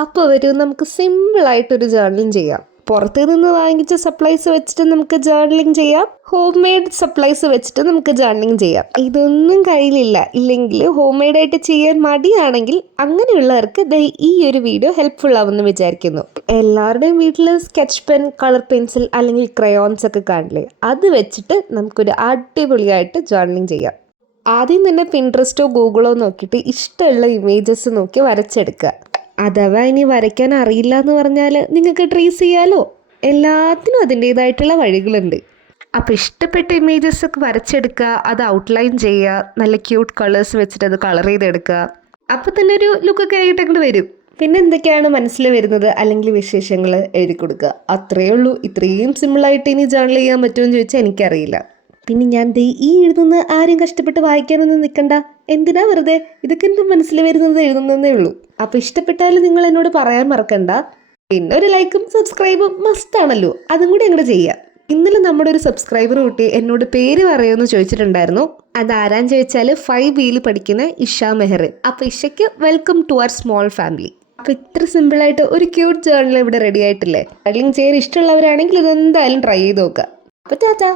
അപ്പോൾ വരൂ നമുക്ക് സിമ്പിളായിട്ടൊരു ജേർണലിങ് ചെയ്യാം. പുറത്തു നിന്ന് വാങ്ങിച്ച സപ്ലൈസ് വെച്ചിട്ട് നമുക്ക് ജേർണലിങ് ചെയ്യാം. ഹോം മെയ്ഡ് സപ്ലൈസ് വെച്ചിട്ട് നമുക്ക് ജേർണലിങ് ചെയ്യാം. ഇതൊന്നും ഇല്ലെങ്കിൽ ഹോം മെയ്ഡായിട്ട് ചെയ്യാൻ മടിയാണെങ്കിൽ അങ്ങനെയുള്ളവർക്ക് ഈ ഒരു വീഡിയോ ഹെൽപ്ഫുൾ ആവുമെന്ന് വിചാരിക്കുന്നു. എല്ലാവരുടെയും വീട്ടിൽ സ്കെച്ച് പെൻ, കളർ പെൻസിൽ അല്ലെങ്കിൽ ക്രയോൺസ് ഒക്കെ കാണില്ലേ? അത് വെച്ചിട്ട് നമുക്കൊരു അടിപൊളിയായിട്ട് ജേർണലിങ് ചെയ്യാം. ആദ്യം തന്നെ പിൻട്രസ്റ്റോ ഗൂഗിളോ നോക്കിയിട്ട് ഇഷ്ടമുള്ള ഇമേജസ് നോക്കി വരച്ചെടുക്കുക. അഥവാ ഇനി വരയ്ക്കാൻ അറിയില്ല എന്ന് പറഞ്ഞാൽ നിങ്ങൾക്ക് ട്രേസ് ചെയ്യാലോ. എല്ലാത്തിനും അതിൻ്റേതായിട്ടുള്ള വഴികളുണ്ട്. അപ്പോൾ ഇഷ്ടപ്പെട്ട ഇമേജസ് ഒക്കെ വരച്ചെടുക്കുക, അത് ഔട്ട്ലൈൻ ചെയ്യുക, നല്ല ക്യൂട്ട് കളേഴ്സ് വെച്ചിട്ട് അത് കളർ ചെയ്തെടുക്കുക. അപ്പോൾ തന്നെ ഒരു ലുക്കൊക്കെ ആയിട്ട് അങ്ങോട്ട് വരും. പിന്നെ എന്തൊക്കെയാണ് മനസ്സിൽ വരുന്നത് അല്ലെങ്കിൽ വിശേഷങ്ങൾ എഴുതി കൊടുക്കുക. അത്രയേ ഉള്ളൂ. ഇത്രയും സിമ്പിളായിട്ട് ഇനി ജേർണൽ ചെയ്യാൻ പറ്റുമെന്ന് ചോദിച്ചാൽ എനിക്കറിയില്ല. പിന്നെ ഞാൻ ഈ എഴുതുന്ന ആരും കഷ്ടപ്പെട്ട് വായിക്കാനൊന്നും നിൽക്കണ്ട. എന്തിനാ വെറുതെ ഇതൊക്കെ എൻ്റെ മനസ്സിൽ വരുന്നത് എഴുതുന്നതേ ഉള്ളൂ. അപ്പോൾ ഇഷ്ടപ്പെട്ടാലും നിങ്ങൾ എന്നോട് പറയാൻ മറക്കണ്ട. പിന്നെ ഒരു ലൈക്കും സബ്സ്ക്രൈബും മസ്റ്റാണല്ലോ, അതും കൂടി അങ്ങോട്ട് ചെയ്യാം. ഇന്നലെ നമ്മുടെ ഒരു സബ്സ്ക്രൈബർ കുട്ടി എന്നോട് പേര് പറയുമെന്ന് ചോദിച്ചിട്ടുണ്ടായിരുന്നു. അതാരാന്ന് ചോദിച്ചാൽ 5Bയിൽ പഠിക്കുന്ന ഇഷ മെഹറിൻ. അപ്പോൾ ഇഷയ്ക്ക് welcome to our small family. അപ്പോൾ ഇത്ര സിമ്പിളായിട്ട് ഒരു ക്യൂട്ട് ജേർണൽ ഇവിടെ റെഡി ആയിട്ടില്ലേ? ജേർണലിങ് ചെയ്യാൻ ഇഷ്ടമുള്ളവരാണെങ്കിൽ ഇതെന്തായാലും ട്രൈ ചെയ്ത് നോക്കുക. അപ്പോൾ ടാറ്റാ.